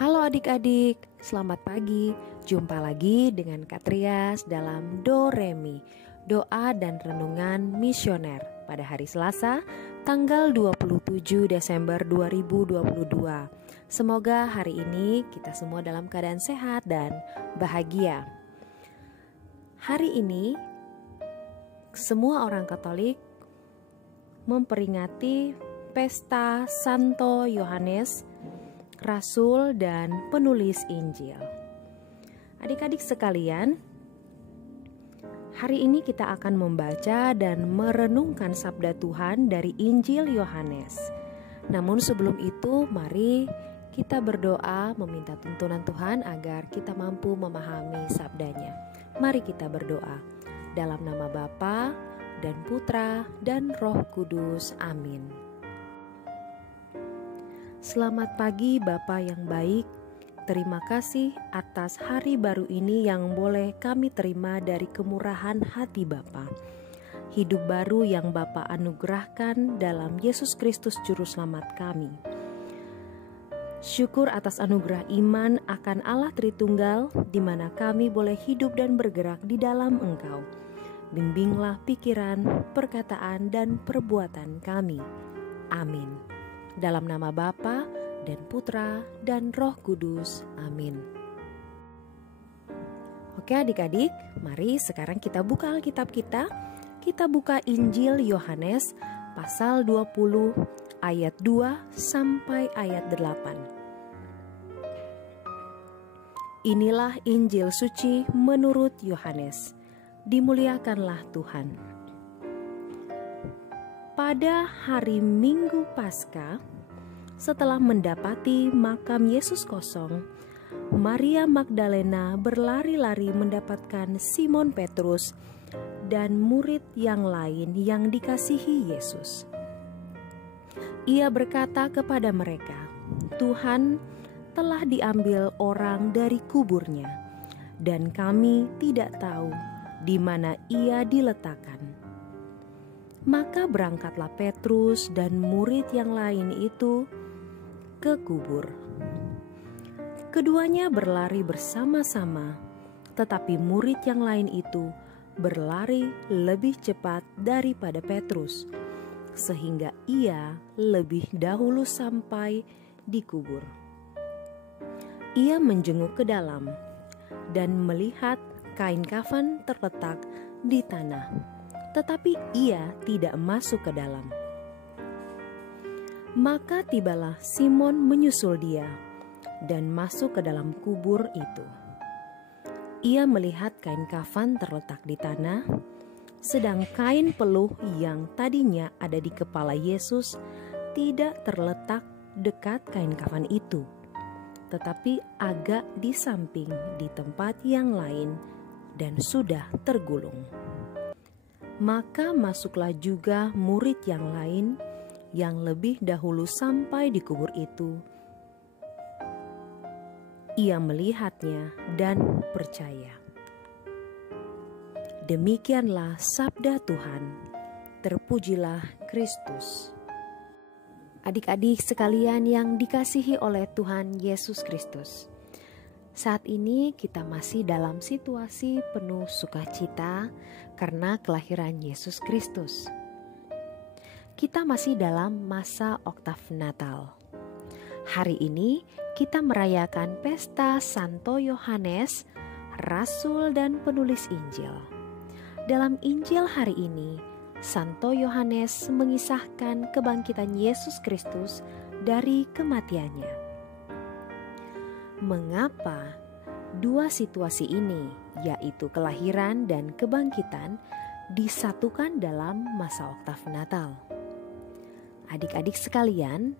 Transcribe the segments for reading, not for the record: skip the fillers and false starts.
Halo adik-adik, selamat pagi. Jumpa lagi dengan Kak Trias dalam Do Re Mi, doa dan renungan misioner pada hari Selasa, tanggal 27 Desember 2022. Semoga hari ini kita semua dalam keadaan sehat dan bahagia. Hari ini semua orang Katolik memperingati pesta Santo Yohanes, Rasul dan penulis Injil. Adik-adik sekalian, hari ini kita akan membaca dan merenungkan sabda Tuhan dari Injil Yohanes. Namun sebelum itu, mari kita berdoa meminta tuntunan Tuhan agar kita mampu memahami sabdanya. Mari kita berdoa. Dalam nama Bapa dan Putra dan Roh Kudus. Amin. Selamat pagi Bapa yang baik. Terima kasih atas hari baru ini yang boleh kami terima dari kemurahan hati Bapa. Hidup baru yang Bapa anugerahkan dalam Yesus Kristus Juru Selamat kami. Syukur atas anugerah iman akan Allah Tritunggal, di mana kami boleh hidup dan bergerak di dalam Engkau. Bimbinglah pikiran, perkataan, dan perbuatan kami. Amin. Dalam nama Bapa dan Putra dan Roh Kudus. Amin. Oke adik-adik, mari sekarang kita buka Alkitab kita. Kita buka Injil Yohanes pasal 20 ayat 2 sampai ayat 8. Inilah Injil suci menurut Yohanes. Dimuliakanlah Tuhan. Pada hari Minggu Paskah, setelah mendapati makam Yesus kosong, Maria Magdalena berlari-lari mendapatkan Simon Petrus dan murid yang lain yang dikasihi Yesus. Ia berkata kepada mereka, "Tuhan telah diambil orang dari kuburnya, dan kami tidak tahu di mana ia diletakkan." Maka berangkatlah Petrus dan murid yang lain itu ke kubur. Keduanya berlari bersama-sama, tetapi murid yang lain itu berlari lebih cepat daripada Petrus, sehingga ia lebih dahulu sampai di kubur. Ia menjenguk ke dalam dan melihat kain kafan terletak di tanah, tetapi ia tidak masuk ke dalam. Maka tibalah Simon menyusul dia dan masuk ke dalam kubur itu. Ia melihat kain kafan terletak di tanah, sedang kain peluh yang tadinya ada di kepala Yesus tidak terletak dekat kain kafan itu, tetapi agak di samping di tempat yang lain dan sudah tergulung. Maka masuklah juga murid yang lain yang lebih dahulu sampai di kubur itu. Ia melihatnya dan percaya. Demikianlah sabda Tuhan. Terpujilah Kristus. Adik-adik sekalian yang dikasihi oleh Tuhan Yesus Kristus, saat ini kita masih dalam situasi penuh sukacita karena kelahiran Yesus Kristus. Kita masih dalam masa oktav Natal. Hari ini kita merayakan pesta Santo Yohanes, Rasul dan penulis Injil. Dalam Injil hari ini, Santo Yohanes mengisahkan kebangkitan Yesus Kristus dari kematiannya. Mengapa dua situasi ini, yaitu kelahiran dan kebangkitan, disatukan dalam masa oktav Natal? Adik-adik sekalian,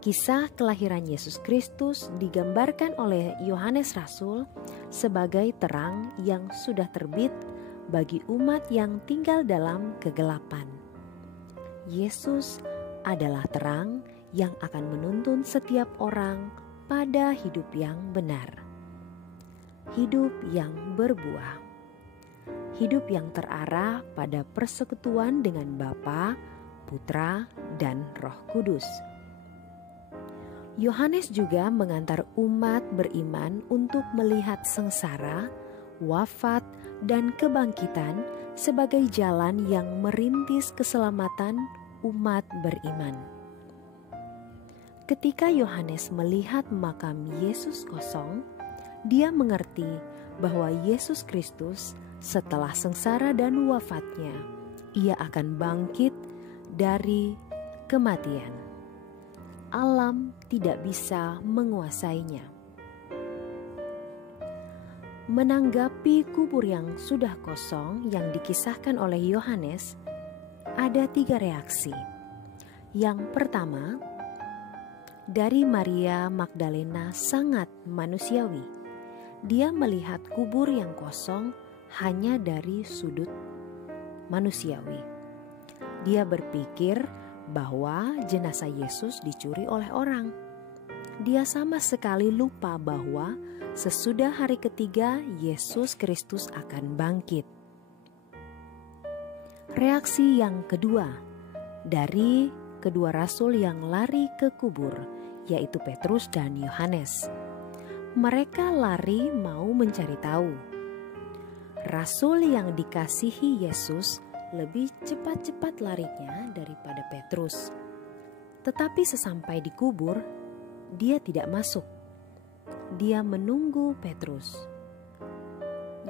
kisah kelahiran Yesus Kristus digambarkan oleh Yohanes Rasul sebagai terang yang sudah terbit bagi umat yang tinggal dalam kegelapan. Yesus adalah terang yang akan menuntun setiap orang pada hidup yang benar, hidup yang berbuah, hidup yang terarah pada persekutuan dengan Bapa, Putra, dan Roh Kudus. Yohanes juga mengantar umat beriman untuk melihat sengsara, wafat, dan kebangkitan sebagai jalan yang merintis keselamatan umat beriman. Ketika Yohanes melihat makam Yesus kosong, dia mengerti bahwa Yesus Kristus setelah sengsara dan wafatnya, ia akan bangkit dari kematian. Alam tidak bisa menguasainya. Menanggapi kubur yang sudah kosong yang dikisahkan oleh Yohanes, ada 3 reaksi. Yang pertama, dari Maria Magdalena sangat manusiawi. Dia melihat kubur yang kosong hanya dari sudut manusiawi. Dia berpikir bahwa jenazah Yesus dicuri oleh orang. Dia sama sekali lupa bahwa sesudah hari ketiga Yesus Kristus akan bangkit. Reaksi yang kedua, dari kedua rasul yang lari ke kubur, yaitu Petrus dan Yohanes. Mereka lari mau mencari tahu. Rasul yang dikasihi Yesus lebih cepat-cepat larinya daripada Petrus. Tetapi sesampai di kubur, dia tidak masuk. Dia menunggu Petrus.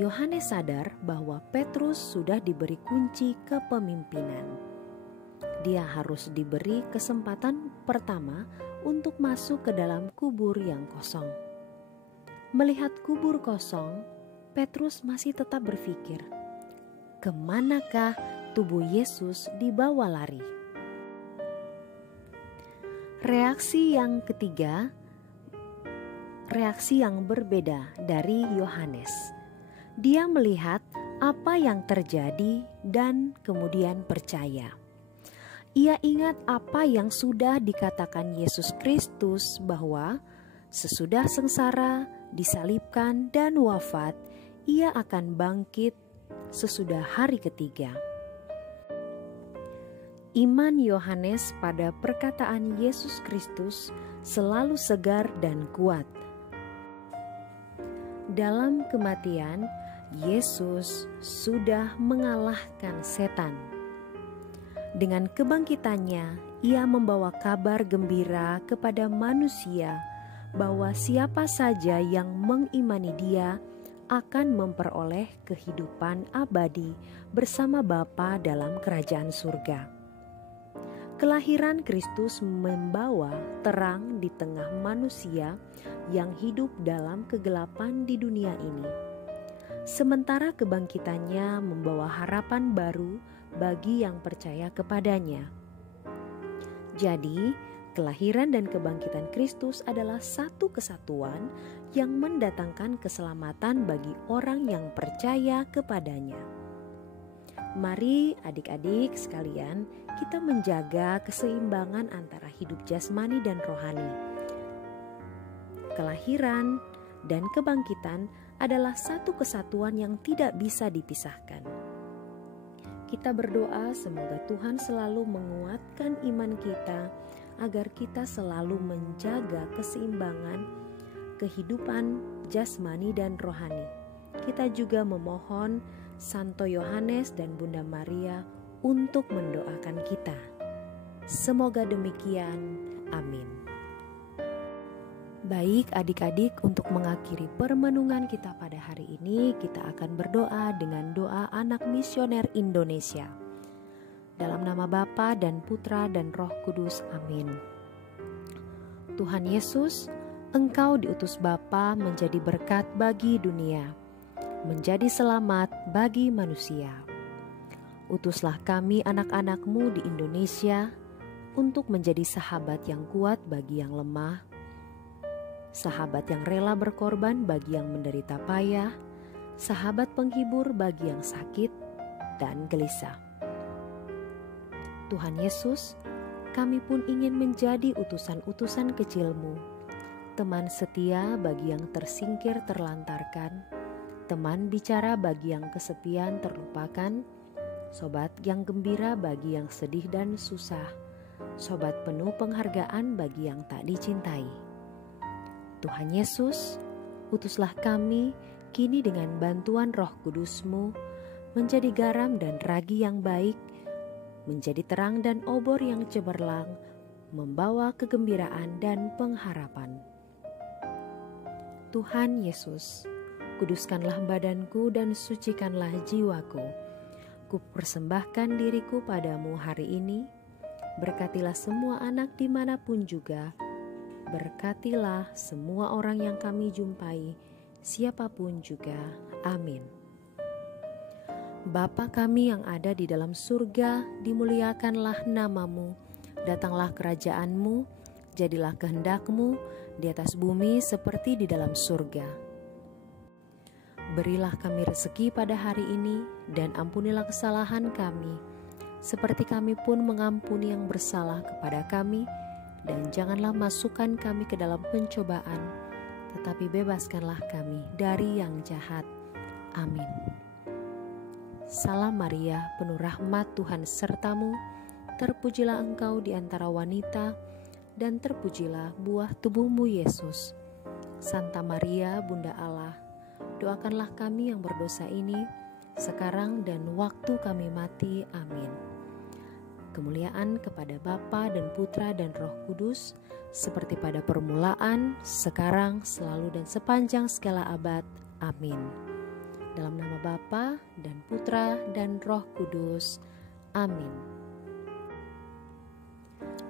Yohanes sadar bahwa Petrus sudah diberi kunci kepemimpinan. Dia harus diberi kesempatan pertama untuk masuk ke dalam kubur yang kosong. Melihat kubur kosong, Petrus masih tetap berpikir, kemanakah tubuh Yesus dibawa lari? Reaksi yang ketiga, reaksi yang berbeda dari Yohanes. Dia melihat apa yang terjadi dan kemudian percaya. Ia ingat apa yang sudah dikatakan Yesus Kristus bahwa sesudah sengsara, disalibkan, dan wafat, ia akan bangkit sesudah hari ketiga. Iman Yohanes pada perkataan Yesus Kristus selalu segar dan kuat. Dalam kematian, Yesus sudah mengalahkan setan. Dengan kebangkitannya, ia membawa kabar gembira kepada manusia bahwa siapa saja yang mengimani dia akan memperoleh kehidupan abadi bersama Bapa dalam kerajaan surga. Kelahiran Kristus membawa terang di tengah manusia yang hidup dalam kegelapan di dunia ini. Sementara kebangkitannya membawa harapan baru bagi yang percaya kepadanya. Jadi, kelahiran dan kebangkitan Kristus adalah satu kesatuan yang mendatangkan keselamatan bagi orang yang percaya kepadanya. Mari adik-adik sekalian, kita menjaga keseimbangan antara hidup jasmani dan rohani. Kelahiran dan kebangkitan adalah satu kesatuan yang tidak bisa dipisahkan. Kita berdoa semoga Tuhan selalu menguatkan iman kita agar kita selalu menjaga keseimbangan kehidupan jasmani dan rohani. Kita juga memohon Santo Yohanes dan Bunda Maria untuk mendoakan kita. Semoga demikian. Amin. Baik adik-adik, untuk mengakhiri permenungan kita pada hari ini, kita akan berdoa dengan doa anak misioner Indonesia. Dalam nama Bapa dan Putra dan Roh Kudus. Amin. Tuhan Yesus, Engkau diutus Bapa menjadi berkat bagi dunia, menjadi selamat bagi manusia. Utuslah kami anak-anak-Mu di Indonesia untuk menjadi sahabat yang kuat bagi yang lemah, sahabat yang rela berkorban bagi yang menderita payah, sahabat penghibur bagi yang sakit dan gelisah. Tuhan Yesus, kami pun ingin menjadi utusan-utusan kecil-Mu, teman setia bagi yang tersingkir terlantarkan, teman bicara bagi yang kesepian terlupakan, sobat yang gembira bagi yang sedih dan susah, sobat penuh penghargaan bagi yang tak dicintai. Tuhan Yesus, utuslah kami kini dengan bantuan Roh Kudus-Mu menjadi garam dan ragi yang baik, menjadi terang dan obor yang cemerlang, membawa kegembiraan dan pengharapan. Tuhan Yesus, kuduskanlah badanku dan sucikanlah jiwaku. Kupersembahkan diriku padamu hari ini. Berkatilah semua anak dimanapun juga. Berkatilah semua orang yang kami jumpai, siapapun juga. Amin. Bapa kami yang ada di dalam surga, dimuliakanlah nama-Mu. Datanglah kerajaan-Mu, jadilah kehendak-Mu di atas bumi seperti di dalam surga. Berilah kami rezeki pada hari ini, dan ampunilah kesalahan kami, seperti kami pun mengampuni yang bersalah kepada kami, dan janganlah masukkan kami ke dalam pencobaan, tetapi bebaskanlah kami dari yang jahat. Amin. Salam Maria, penuh rahmat, Tuhan sertamu. Terpujilah engkau di antara wanita, dan terpujilah buah tubuhmu Yesus. Santa Maria, Bunda Allah, doakanlah kami yang berdosa ini, sekarang dan waktu kami mati. Amin. Kemuliaan kepada Bapa dan Putra dan Roh Kudus, seperti pada permulaan, sekarang, selalu, dan sepanjang segala abad. Amin. Dalam nama Bapa dan Putra dan Roh Kudus. Amin.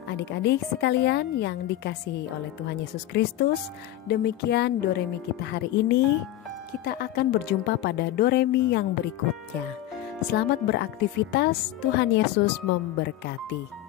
Adik-adik sekalian yang dikasihi oleh Tuhan Yesus Kristus, demikian Doremi kita hari ini. Kita akan berjumpa pada Doremi yang berikutnya. Selamat beraktivitas, Tuhan Yesus memberkati.